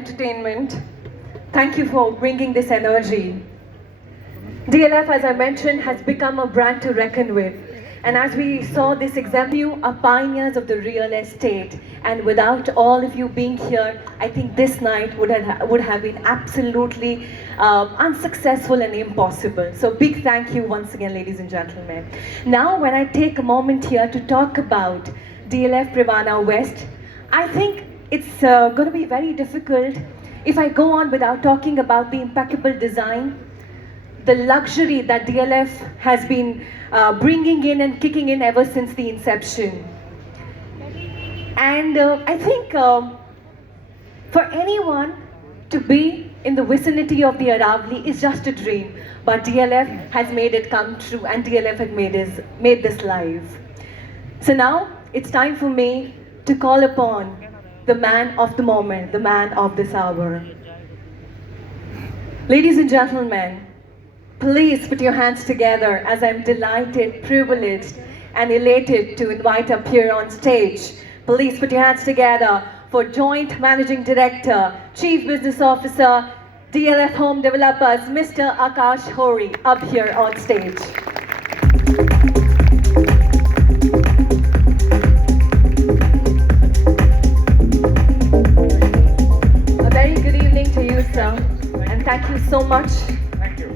entertainment. Thank you for bringing this energy. DLF, as I mentioned, has become a brand to reckon with. And as we saw this example, you are pioneers of the real estate. And without all of you being here, I think this night would have been absolutely unsuccessful and impossible. So big thank you once again, ladies and gentlemen. Now, when I take a moment here to talk about DLF Privana West, I think it's going to be very difficult if I go on without talking about the impeccable design, the luxury that DLF has been bringing in and kicking in ever since the inception. And I think for anyone to be in the vicinity of the Aravali is just a dream, but DLF has made it come true, and DLF has made this live. So now it's time for me to call upon the man of the moment, the man of this hour. Ladies and gentlemen, please put your hands together as I'm delighted, privileged, and elated to invite up here on stage. Please put your hands together for Joint Managing Director, Chief Business Officer, DLF Home Developers, Mr. Akash Hori, up here on stage. A very good evening to you, sir, and thank you so much.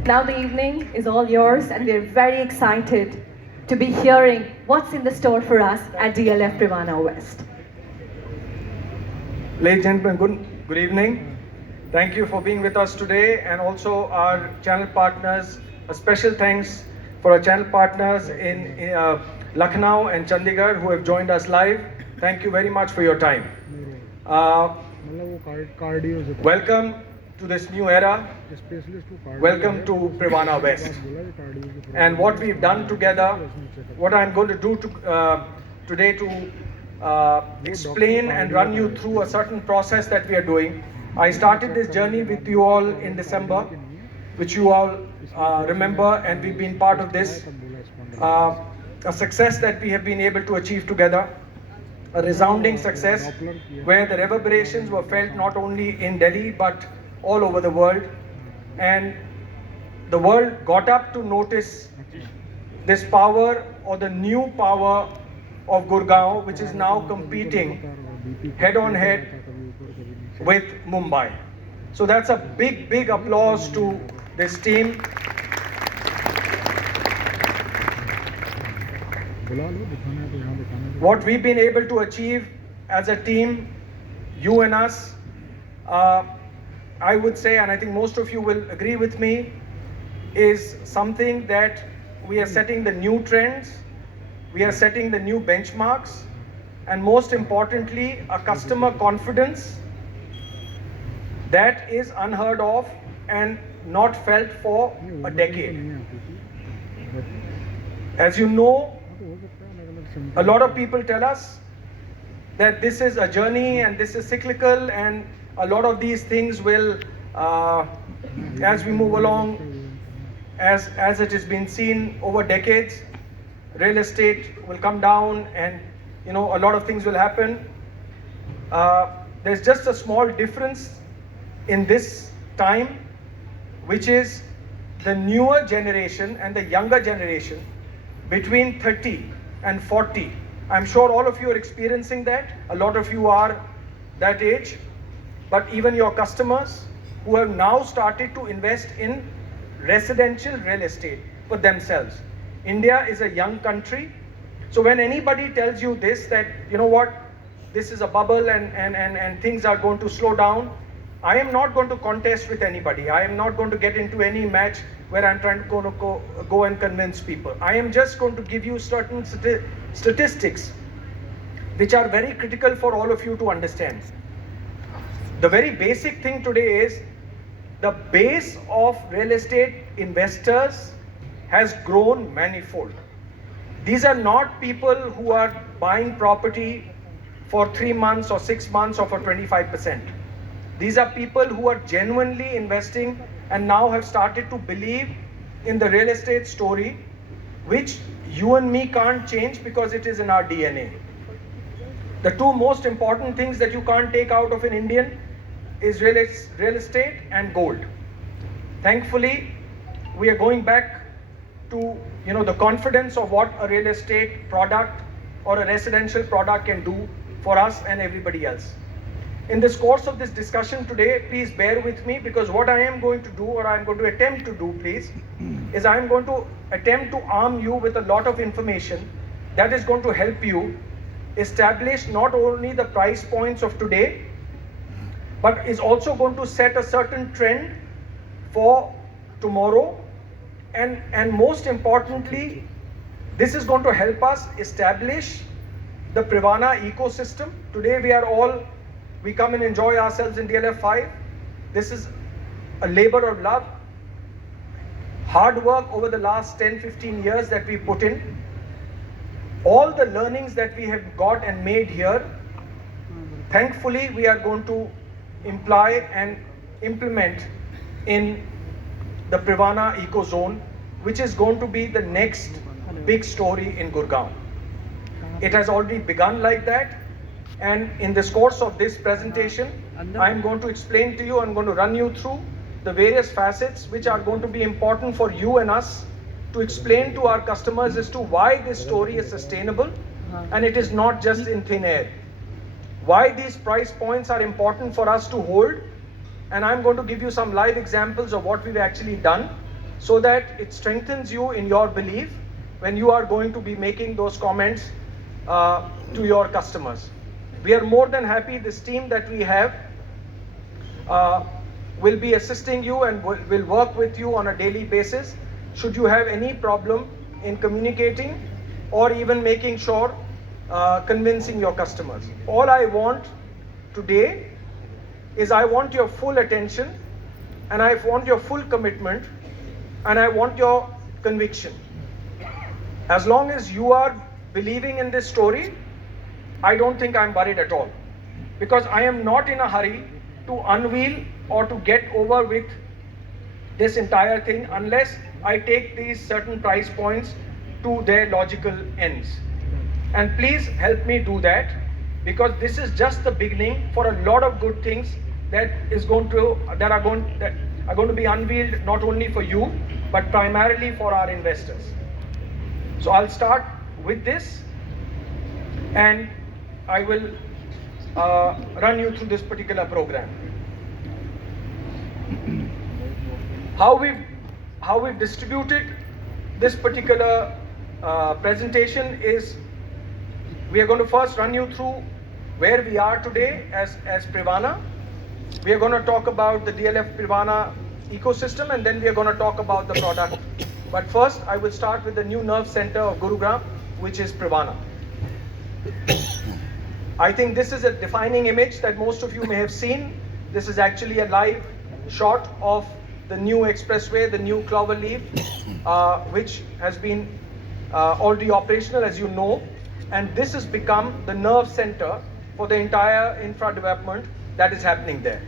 Now the evening is all yours, and we're very excited to be hearing what's in the store for us at DLF Privana West. Ladies and gentlemen, good evening. Thank you for being with us today, and also our channel partners. A special thanks for our channel partners in Lucknow and Chandigarh who have joined us live. Thank you very much for your time. Welcome to this new era. Welcome to Privana West. And what we've done together, what I'm going to do today to explain and run you through a certain process that we are doing. I started this journey with you all in December, which you all remember, and we've been part of this. A success that we have been able to achieve together. A resounding success where the reverberations were felt not only in Delhi but all over the world, and the world got up to notice this power, or the new power of Gurgaon, which is now competing head on head with Mumbai. So that's a big applause to this team. What we've been able to achieve as a team, you and us, I would say, and I think most of you will agree with me, is something that we are setting the new trends, we are setting the new benchmarks, and most importantly, a customer confidence that is unheard of and not felt for a decade. As you know, a lot of people tell us that this is a journey and this is cyclical, and a lot of these things will, as we move along, as it has been seen over decades, real estate will come down, and a lot of things will happen. There's just a small difference in this time, which is the newer generation and the younger generation between 30 and 40. I'm sure all of you are experiencing that. A lot of you are that age. But even your customers who have now started to invest in residential real estate for themselves. India is a young country. So when anybody tells you this, that this is a bubble and things are going to slow down, I am not going to contest with anybody. I am not going to get into any match where I'm trying to go and convince people. I am just going to give you certain statistics which are very critical for all of you to understand. The very basic thing today is the base of real estate investors has grown manifold. These are not people who are buying property for 3 months or 6 months or for 25%. These are people who are genuinely investing and now have started to believe in the real estate story, which you and me can't change because it is in our DNA. The two most important things that you can't take out of an Indian is real estate and gold. Thankfully, we are going back to the confidence of what a real estate product or a residential product can do for us and everybody else. In this course of this discussion today, please bear with me, because what I am going to do, or I am going to attempt to do, please, is I am going to attempt to arm you with a lot of information that is going to help you establish not only the price points of today, but is also going to set a certain trend for tomorrow. And most importantly, this is going to help us establish the Privana ecosystem. Today we come and enjoy ourselves in DLF 5. This is a labor of love, hard work over the last 10-15 years that we put in. All the learnings that we have got and made here, thankfully we are going to imply and implement in the Privana eco zone, which is going to be the next big story in Gurgaon. It has already begun like that, and in this course of this presentation, I am going to explain to you, I'm going to run you through the various facets which are going to be important for you and us to explain to our customers as to why this story is sustainable and it is not just in thin air. Why these price points are important for us to hold, and I'm going to give you some live examples of what we've actually done so that it strengthens you in your belief when you are going to be making those comments to your customers. We are more than happy. This team that we have will be assisting you and will work with you on a daily basis should you have any problem in communicating or even making sure convincing your customers. All I want today is I want your full attention, and I want your full commitment, and I want your conviction. As long as you are believing in this story, I don't think I'm worried at all, because I am not in a hurry to unveil or to get over with this entire thing unless I take these certain price points to their logical ends. And please help me do that, because this is just the beginning for a lot of good things that are going to be unveiled not only for you but primarily for our investors. So I'll start with this, and I will run you through this particular program. How we've distributed this particular presentation is, we are going to first run you through where we are today as Privana. We are going to talk about the DLF Privana ecosystem, and then we are going to talk about the product. But first, I will start with the new nerve center of Gurgaon, which is Privana. I think this is a defining image that most of you may have seen. This is actually a live shot of the new expressway, the new Cloverleaf, which has been already operational, as you know. And this has become the nerve center for the entire infra development that is happening there.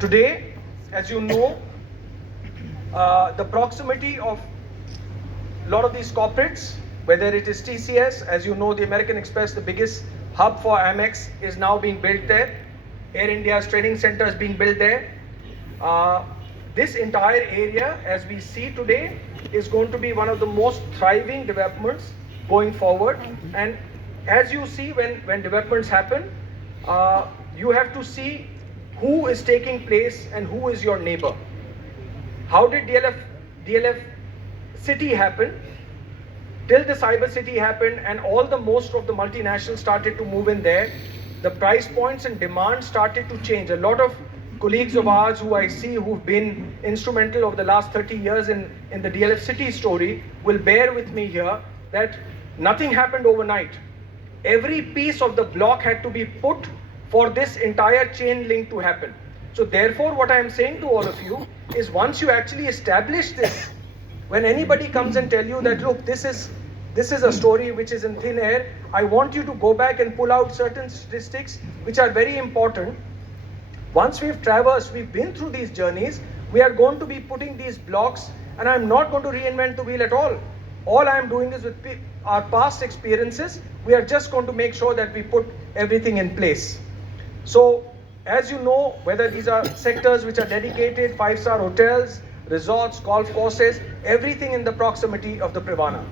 Today, as you know, the proximity of a lot of these corporates, whether it is TCS, as you know, the American Express, the biggest hub for Amex, is now being built there. Air India's training center is being built there. This entire area, as we see today, is going to be one of the most thriving developments going forward. And as you see, when developments happen, you have to see who is taking place and who is your neighbor. How did DLF City happen? Till the Cyber City happened and most of the multinationals started to move in there, the price points and demand started to change. A lot of colleagues of ours who I see who've been instrumental over the last 30 years in the DLF City story will bear with me here that nothing happened overnight. Every piece of the block had to be put for this entire chain link to happen. So therefore, what I am saying to all of you is, once you actually establish this, when anybody comes and tell you that, look, this is a story which is in thin air, I want you to go back and pull out certain statistics which are very important. Once we've been through these journeys, we are going to be putting these blocks, and I'm not going to reinvent the wheel at all. All I'm doing is, with our past experiences, we are just going to make sure that we put everything in place. So as you know, whether these are sectors which are dedicated, 5-star hotels, resorts, golf courses, everything in the proximity of the Privana.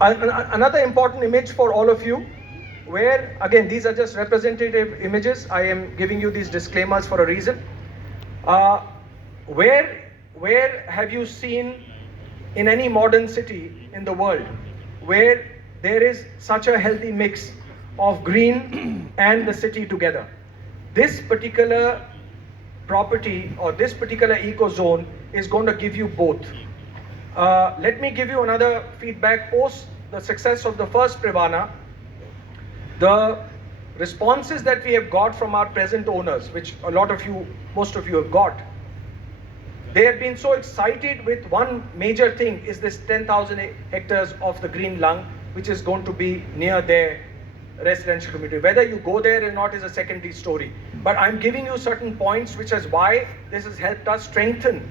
Another important image for all of you, where again these are just representative images. I am giving you these disclaimers for a reason. Where have you seen in any modern city in the world where there is such a healthy mix of green and the city together? This particular property or this particular eco zone is going to give you both. Let me give you another feedback. Post the success of the first Privana, the responses that we have got from our present owners, which most of you have got, they have been so excited with one major thing is this 10,000 hectares of the green lung, which is going to be near their residential community. Whether you go there or not is a secondary story. But I'm giving you certain points, which is why this has helped us strengthen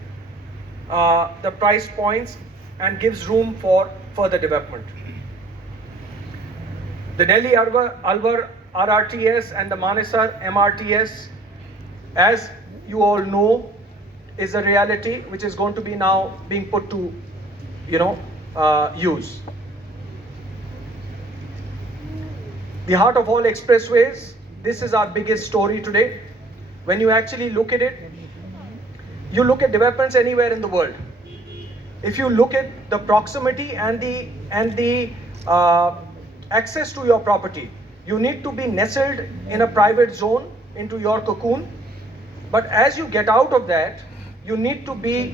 the price points and gives room for further development. The Delhi Alwar RRTS and the Manesar MRTS, as you all know, is a reality which is going to be now being put to use. The heart of all expressways, this is our biggest story today. When you actually look at it, you look at developments anywhere in the world. If you look at the proximity and the access to your property, you need to be nestled in a private zone into your cocoon. But as you get out of that, you need to be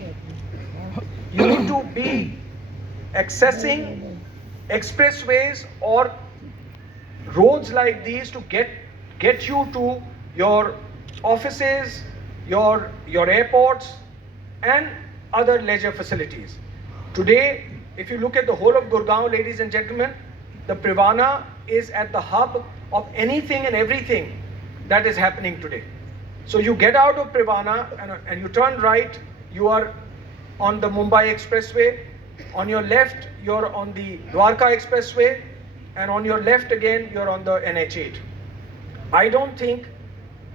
accessing expressways or roads like these to get you to your offices, your airports and other leisure facilities. Today, if you look at the whole of Gurgaon, ladies and gentlemen, the Privana is at the hub of anything and everything that is happening today. So you get out of Privana and you turn right, you are on the Mumbai Expressway. On your left, you're on the Dwarka Expressway. And on your left again, you're on the NH8. I don't think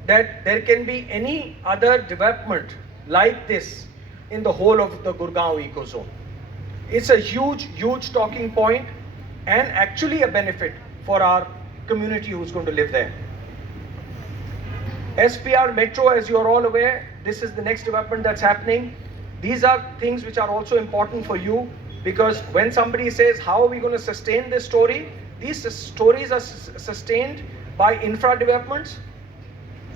that there can be any other development like this in the whole of the Gurgaon ecozone. It's a huge talking point and actually a benefit for our community who's going to live there. SPR Metro, as you're all aware, this is the next development that's happening. These are things which are also important for you, because when somebody says, how are we going to sustain this story? These stories are sustained by infra developments,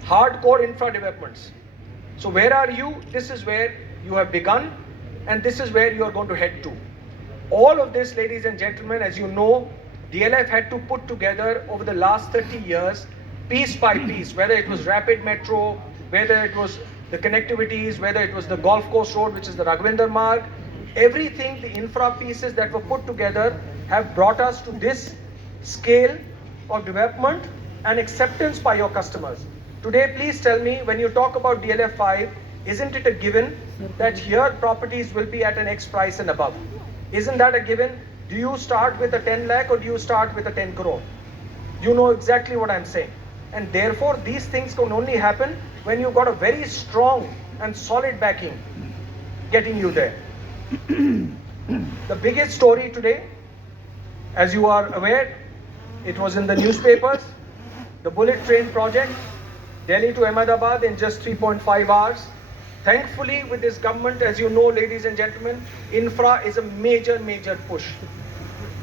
hardcore infra developments. So where are you? This is where you have begun, and this is where you are going to head to. All of this, ladies and gentlemen, as you know, DLF had to put together over the last 30 years, piece by piece, whether it was rapid metro, whether it was the connectivities, whether it was the golf course road, which is the Raghavendra Marg, everything, the infra pieces that were put together have brought us to this scale of development and acceptance by your customers. Today, please tell me, when you talk about DLF 5, isn't it a given that here properties will be at an X price and above? Isn't that a given? Do you start with a 10 lakh or do you start with a 10 crore? You know exactly what I'm saying. And therefore, these things can only happen when you've got a very strong and solid backing getting you there. The biggest story today, as you are aware, it was in the newspapers, the bullet train project, Delhi to Ahmedabad in just 3.5 hours. Thankfully, with this government, as you know, ladies and gentlemen, infra is a major push.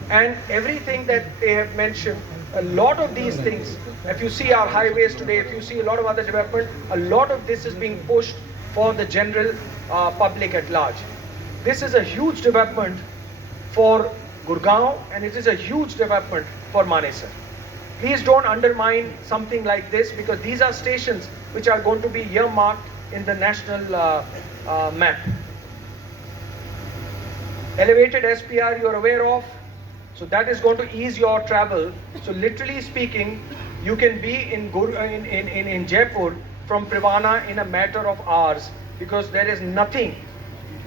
And everything that they have mentioned, a lot of these things, if you see our highways today, if you see a lot of other development, a lot of this is being pushed for the general public at large. This is a huge development for Gurgaon, and it is a huge development for Manesar. Please don't undermine something like this, because these are stations which are going to be earmarked in the national map. Elevated SPR you are aware of, so that is going to ease your travel. So literally speaking, you can be in Jaipur from Privana in a matter of hours, because there is nothing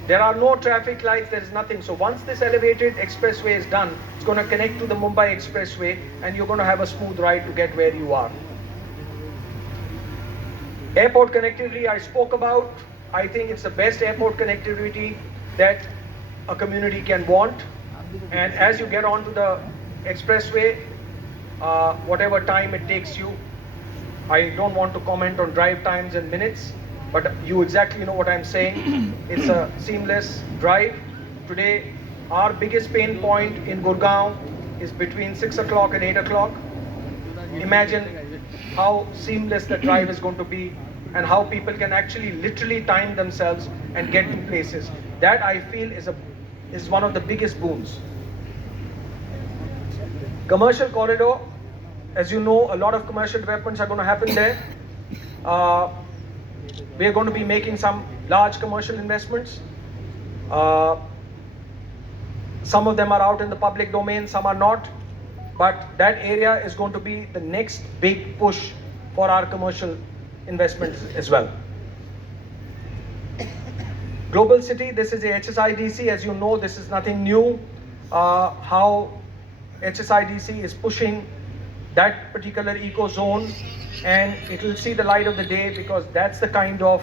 There are no traffic lights, there is nothing. So once this elevated expressway is done, it's going to connect to the Mumbai expressway and you're going to have a smooth ride to get where you are. Airport connectivity I spoke about. I think it's the best airport connectivity that a community can want. And as you get onto the expressway, whatever time it takes you, I don't want to comment on drive times and minutes, but you exactly know what I'm saying. It's a seamless drive. Today, our biggest pain point in Gurgaon is between 6 o'clock and 8 o'clock. Imagine how seamless the drive is going to be and how people can actually literally time themselves and get to places. That I feel is one of the biggest boons. Commercial corridor, as you know, a lot of commercial developments are going to happen there. We are going to be making some large commercial investments. Some of them are out in the public domain, some are not. But that area is going to be the next big push for our commercial investments as well. Global City, this is a HSIDC. As you know, this is nothing new. How HSIDC is pushing that particular eco zone, and it will see the light of the day because that's the kind of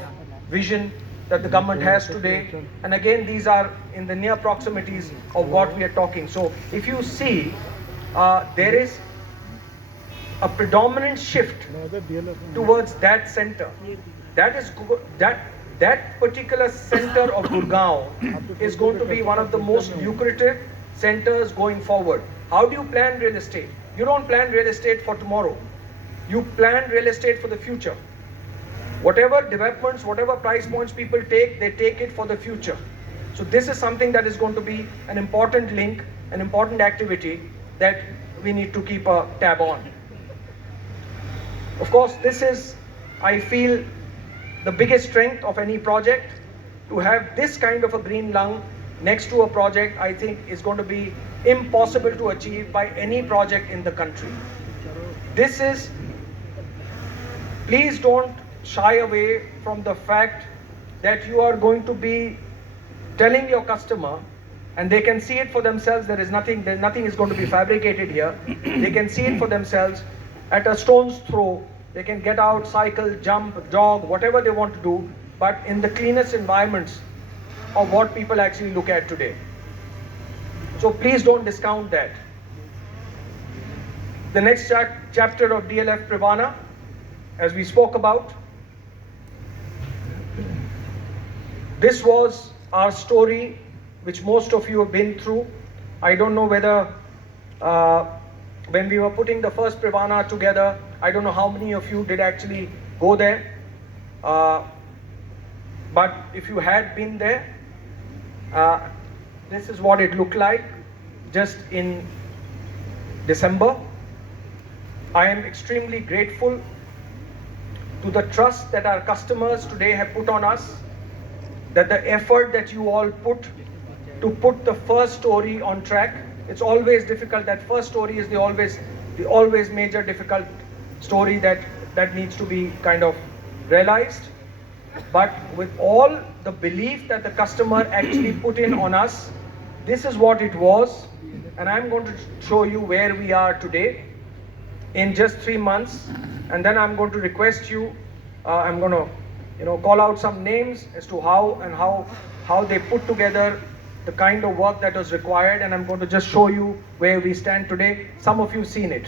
vision that the government has today. And again, these are in the near proximities of what we are talking. So if you see, there is a predominant shift towards that center. That particular center of Gurgaon is going to be one of the most lucrative centers going forward. How do you plan real estate? You don't plan real estate for tomorrow. You plan real estate for the future. Whatever developments, whatever price points people take, they take it for the future. So this is something that is going to be an important link, an important activity that we need to keep a tab on. Of course, this is, I feel, the biggest strength of any project. To have this kind of a green lung next to a project, I think is going to be impossible to achieve by any project in the country. This is, please don't shy away from the fact that you are going to be telling your customer, and they can see it for themselves. Nothing is going to be fabricated here. They can see it for themselves at a stone's throw. They can get out, cycle, jump, jog, whatever they want to do, but in the cleanest environments of what people actually look at today. So please don't discount that. The next chapter of DLF Privana, as we spoke about, this was our story, which most of you have been through. I don't know whether when we were putting the first Privana together, I don't know how many of you did actually go there. But if you had been there, this is what it looked like just in December. I am extremely grateful to the trust that our customers today have put on us, that the effort that you all put to put the first story on track. It's always difficult. That first story is the always major difficult story that needs to be kind of realized. But with all the belief that the customer actually put in on us, this is what it was. And I'm going to show you where we are today in just 3 months. And then I'm going to request you, I'm going to call out some names as to how they put together the kind of work that was required, and I'm going to just show you where we stand today. Some of you have seen it.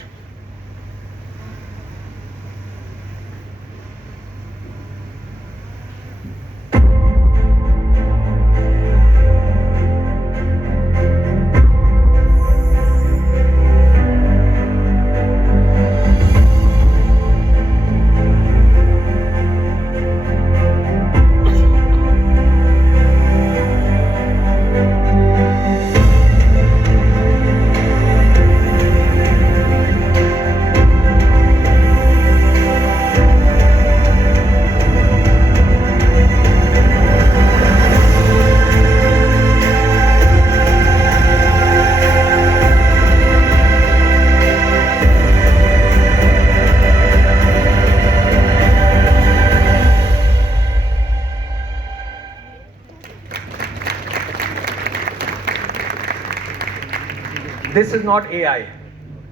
this is not AI.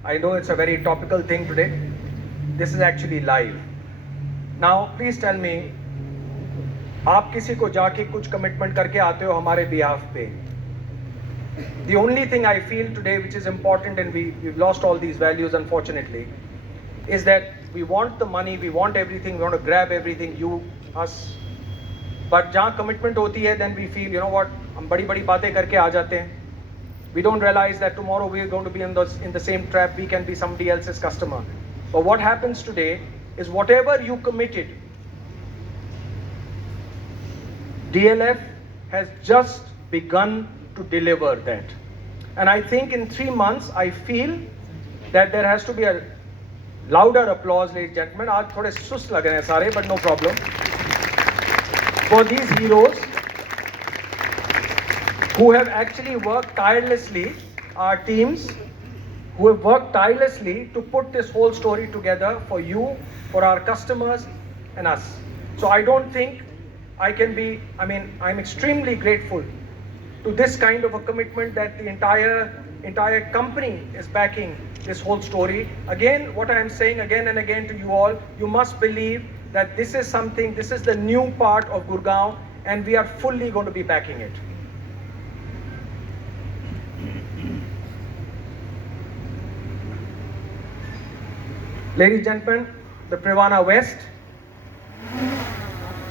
I know it's a very topical thing today. This is actually live. Now, please tell me, आप किसी को जाके कुछ commitment करके आते हो हमारे behalf पे. The only thing I feel today which is important, and we've lost all these values unfortunately, is that we want the money, we want everything, we want to grab everything, you, us. But जहाँ commitment होती है, then we feel, you know what, हम बड़ी बड़ी बातें करके आ जाते हैं. We don't realize that tomorrow we are going to be in the same trap, we can be somebody else's customer. But what happens today is whatever you committed, DLF has just begun to deliver that. And I think in 3 months, I feel that there has to be a louder applause, ladies and gentlemen. Aaj thode sust lag rahe hain sare, but no problem. For these heroes who have actually worked tirelessly, our teams who have worked tirelessly to put this whole story together for you, for our customers and us. So I don't think I can be, I'm extremely grateful to this kind of a commitment that the entire company is backing this whole story. Again, what I am saying again and again to you all, you must believe that this is something, this is the new part of Gurgaon, and we are fully going to be backing it. Ladies and gentlemen, the Privana West,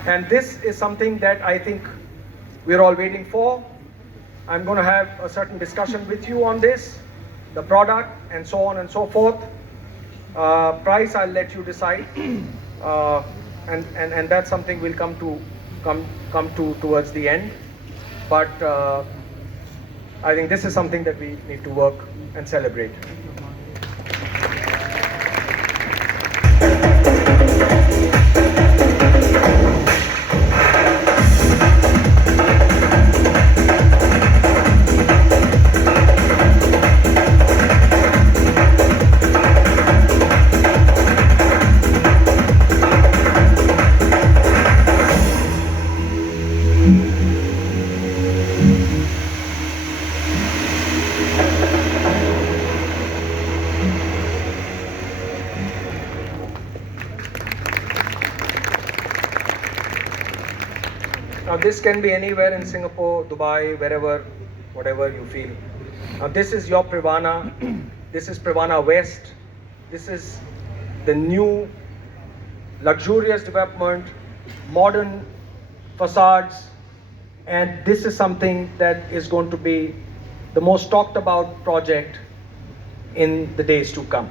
and this is something that I think we're all waiting for. I'm going to have a certain discussion with you on this, the product and so on and so forth. Price I'll let you decide, and that's something we'll come to towards the end. But I think this is something that we need to work and celebrate. Now this can be anywhere in Singapore, Dubai, wherever, whatever you feel. Now this is your Privana, this is Privana West, this is the new luxurious development, modern facades, and this is something that is going to be the most talked about project in the days to come.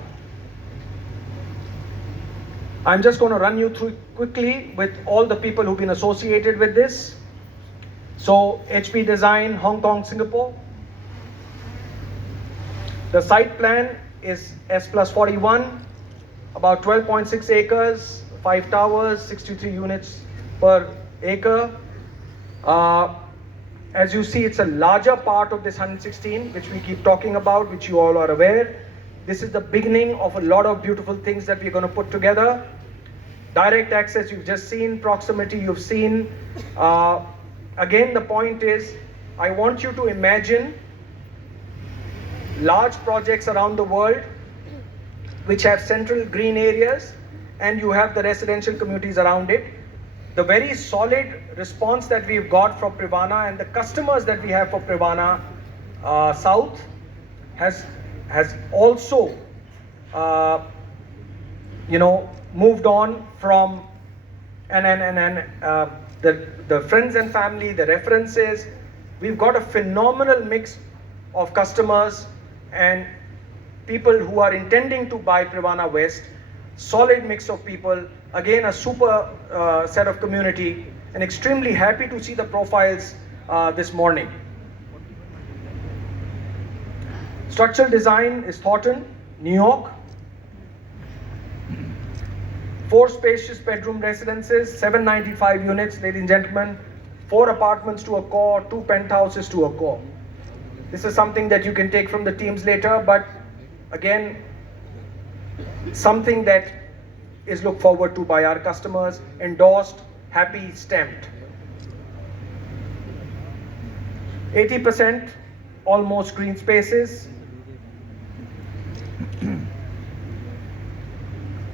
I'm just going to run you through quickly with all the people who've been associated with this. So HP Design, Hong Kong, Singapore. The site plan is S+41, about 12.6 acres, 5 towers, 63 units per acre. As you see, it's a larger part of this 116, which we keep talking about, which you all are aware. This is the beginning of a lot of beautiful things that we're going to put together. Direct access, you've just seen. Proximity, you've seen. Again, the point is, I want you to imagine large projects around the world which have central green areas, and you have the residential communities around it. The very solid response that we've got from Privana and the customers that we have for Privana South has also moved on from the friends and family, the references. We've got a phenomenal mix of customers and people who are intending to buy Privana West. Solid mix of people. Again, a super set of community, and extremely happy to see the profiles this morning. Structural design is Thornton, New York. 4 spacious bedroom residences, 795 units, ladies and gentlemen. 4 apartments to a core, 2 penthouses to a core. This is something that you can take from the teams later, but again, something that is looked forward to by our customers, endorsed, happy, stamped. 80% almost green spaces,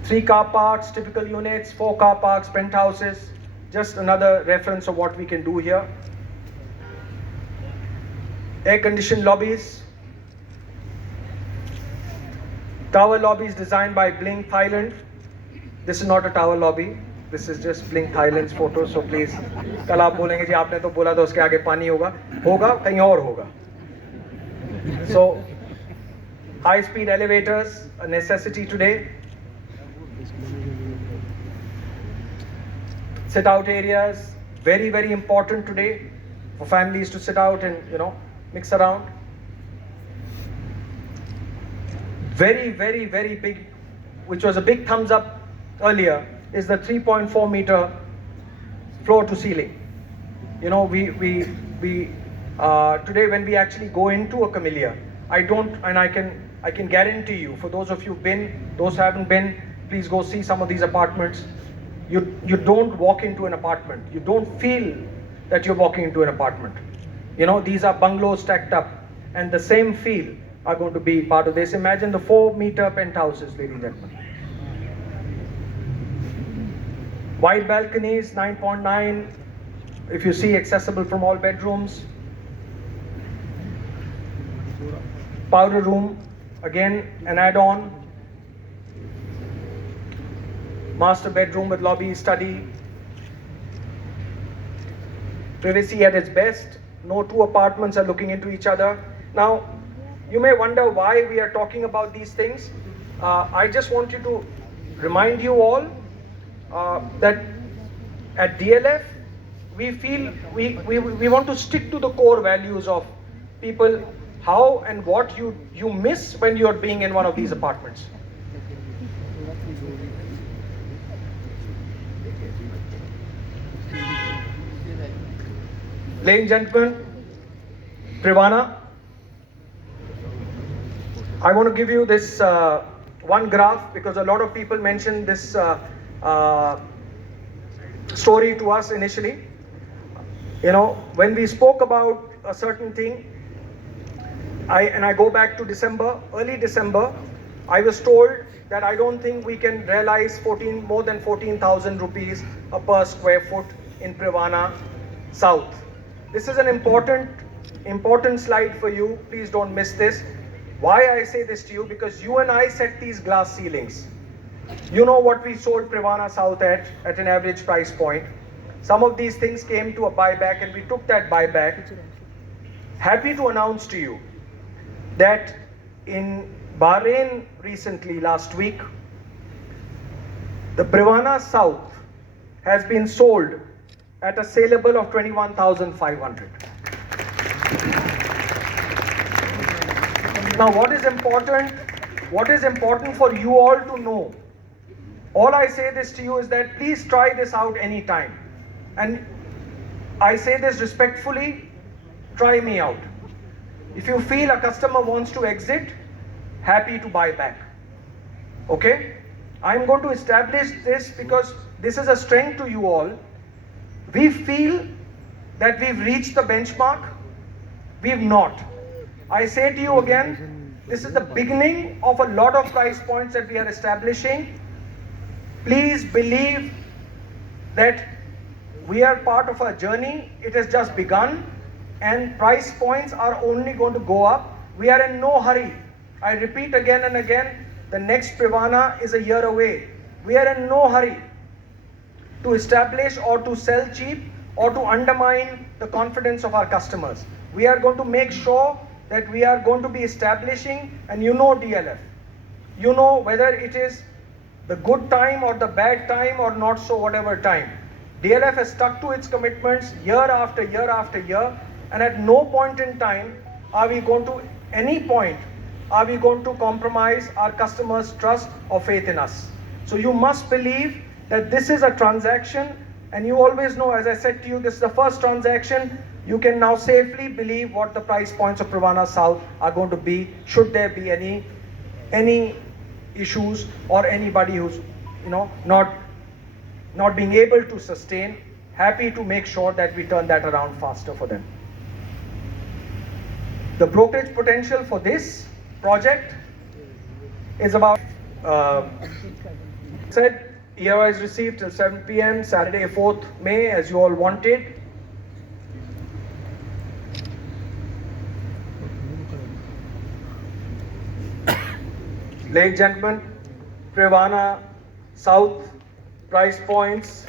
3 car parks, typical units, 4 car parks, penthouses. Just another reference of what we can do here. Air-conditioned lobbies. Tower lobbies designed by Blink Thailand. This is not a tower lobby. This is just Blink Thailand's photo. So please, कल आप बोलेंगे जी आपने तो बोला था उसके आगे पानी होगा कहीं और होगा. So high-speed elevators, a necessity today. Sit-out areas, very, very important today for families to sit out and, mix around. Very, very, very big, which was a big thumbs up earlier, is the 3.4 meter floor to ceiling. We today when we actually go into a Camellia, I can guarantee you, for those of you who've been, those who haven't been, please go see some of these apartments. You don't walk into an apartment. You don't feel that you're walking into an apartment. These are bungalows stacked up, and the same feel are going to be part of this. Imagine the 4-meter penthouses, ladies and gentlemen. Wide balconies, 9.9. If you see, accessible from all bedrooms. Powder room, again an add-on. Master bedroom with lobby, study. Privacy at its best. No two apartments are looking into each other. Now, you may wonder why we are talking about these things. I just want you to remind you all that at DLF, we feel we want to stick to the core values of people, how and what you miss when you're being in one of these apartments. Ladies and gentlemen, Privana, I want to give you this one graph because a lot of people mentioned this story to us initially. When we spoke about a certain thing, I go back to December, early December, I was told that I don't think we can realize more than 14,000 rupees per square foot in Privana South. This is an important slide for you. Please don't miss this. Why I say this to you? Because you and I set these glass ceilings. You know what we sold Privana South at an average price point. Some of these things came to a buyback and we took that buyback. Happy to announce to you that in Bahrain recently, last week, the Privana South has been sold at a saleable of 21,500. Now what is important for you all to know, all I say this to you is that please try this out anytime. And I say this respectfully, try me out. If you feel a customer wants to exit, happy to buy back. Okay? I'm going to establish this because this is a strength to you all. We feel that we've reached the benchmark. We've not. I say to you again, this is the beginning of a lot of price points that we are establishing. Please believe that we are part of a journey. It has just begun and price points are only going to go up. We are in no hurry. I repeat again and again, the next Privana is a year away. We are in no hurry to establish or to sell cheap or to undermine the confidence of our customers. We are going to make sure that we are going to be establishing, and DLF. Whether it is the good time or the bad time or not so whatever time. DLF has stuck to its commitments year after year after year, and at no point in time are we going to compromise our customers' trust or faith in us. So you must believe that this is a transaction, and you always know, as I said to you, this is the first transaction. You can now safely believe what the price points of Privana South are going to be, should there be any issues or anybody who's not being able to sustain. Happy to make sure that we turn that around faster for them. The brokerage potential for this project is about Said EOI is received till 7 p.m. Saturday 4th May as you all wanted. Ladies and gentlemen, Privana South price points.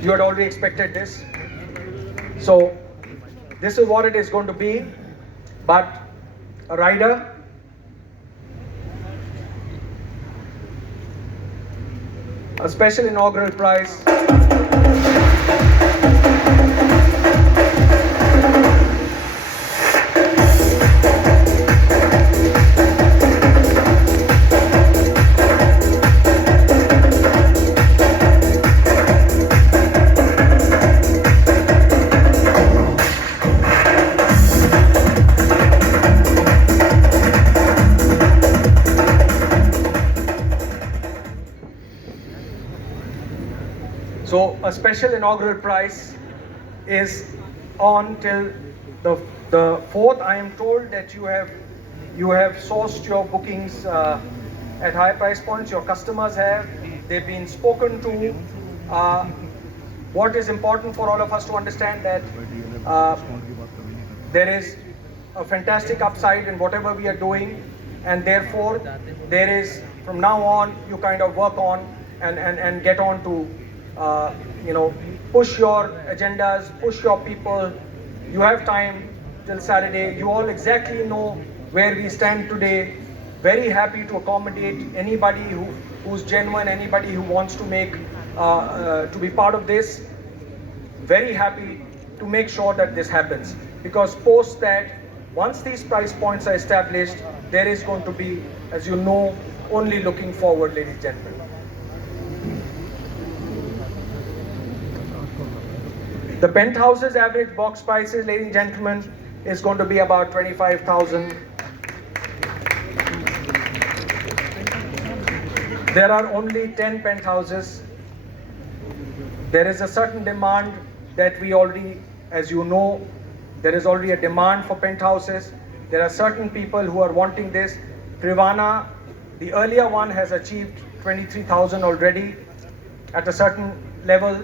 You had already expected this. So this is what it is going to be. But a rider, a special inaugural prize. So a special inaugural prize is on till the 4th. I am told that you have sourced your bookings at high price points. Your customers have. They've been spoken to. What is important for all of us to understand that there is a fantastic upside in whatever we are doing, and therefore there is, from now on, you kind of work on and get on to push your agendas, push your people. You have time till Saturday. You all exactly know where we stand today. Very happy to accommodate anybody who's genuine, anybody who wants to make to be part of this. Very happy to make sure that this happens, because post that, once these price points are established, there is going to be, as you know, only looking forward, ladies and gentlemen. The Penthouse's average box prices, ladies and gentlemen, is going to be about 25,000. There are only 10 penthouses. There is a certain demand that we already, as you know, there is already a demand for penthouses. There are certain people who are wanting this. Privana, the earlier one, has achieved 23,000 already at a certain level.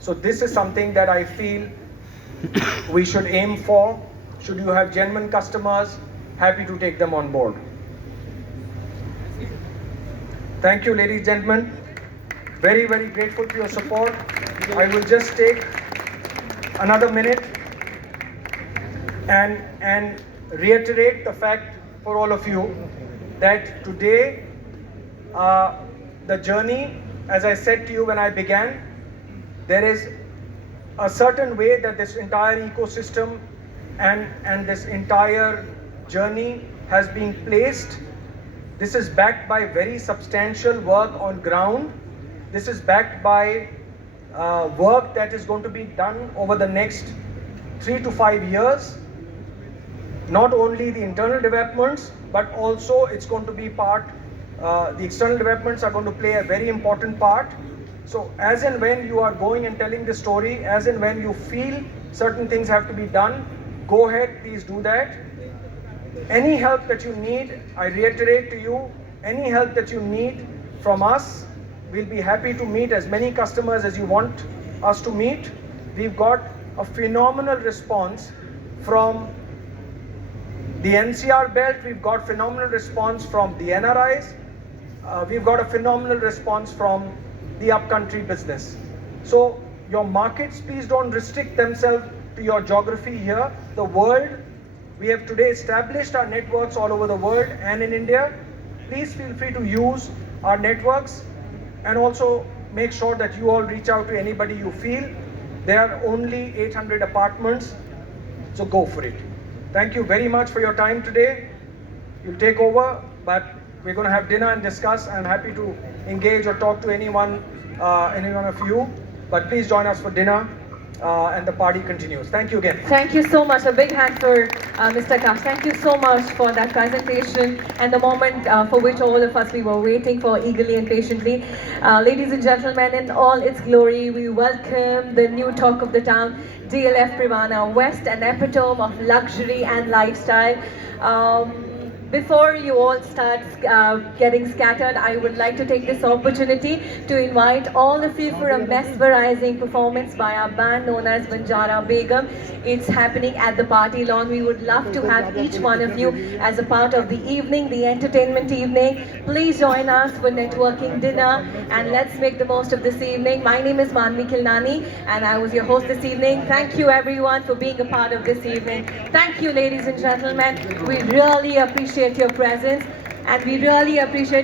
So this is something that I feel we should aim for. Should you have genuine customers, happy to take them on board. Thank you, ladies and gentlemen. Very, very grateful for your support. I will just take another minute and reiterate the fact for all of you that today the journey, as I said to you when I began, there is a certain way that this entire ecosystem and this entire journey has been placed. This is backed by very substantial work on ground. This is backed by work that is going to be done over the next 3 to 5 years. Not only the internal developments, but also it's going to be part, the external developments are going to play a very important part. So as and when you are going and telling the story, as and when you feel certain things have to be done, go ahead, please do that. Any help that you need, I reiterate to you, any help that you need from us, we'll be happy to meet as many customers as you want us to meet. We've got a phenomenal response from the NCR belt, we've got phenomenal response from the NRIs, we've got a phenomenal response from the upcountry business. So your markets, please don't restrict themselves to your geography here. The world, we have today established our networks all over the world and in India. Please feel free to use our networks and also make sure that you all reach out to anybody you feel. There are only 800 apartments, so go for it. Thank you very much for your time today. You'll take over, but we're going to have dinner and discuss. I'm happy to engage or talk to anyone of you, but please join us for dinner. and the party continues. Thank you again. Thank you so much. A big hand for Mr. Kash. Thank you so much for that presentation and the moment for which all of us we were waiting for eagerly and patiently. Ladies and gentlemen, in all its glory, we welcome the new talk of the town, DLF Privana, West, an epitome of luxury and lifestyle. Before you all start getting scattered, I would like to take this opportunity to invite all of you for a mesmerizing performance by our band known as Banjara Begum. It's happening at the party lawn. We would love to have each one of you as a part of the evening, the entertainment evening. Please join us for networking dinner and let's make the most of this evening. My name is Manvi Kilnani and I was your host this evening. Thank you everyone for being a part of this evening. Thank you ladies and gentlemen. We really appreciate your presence and we really appreciate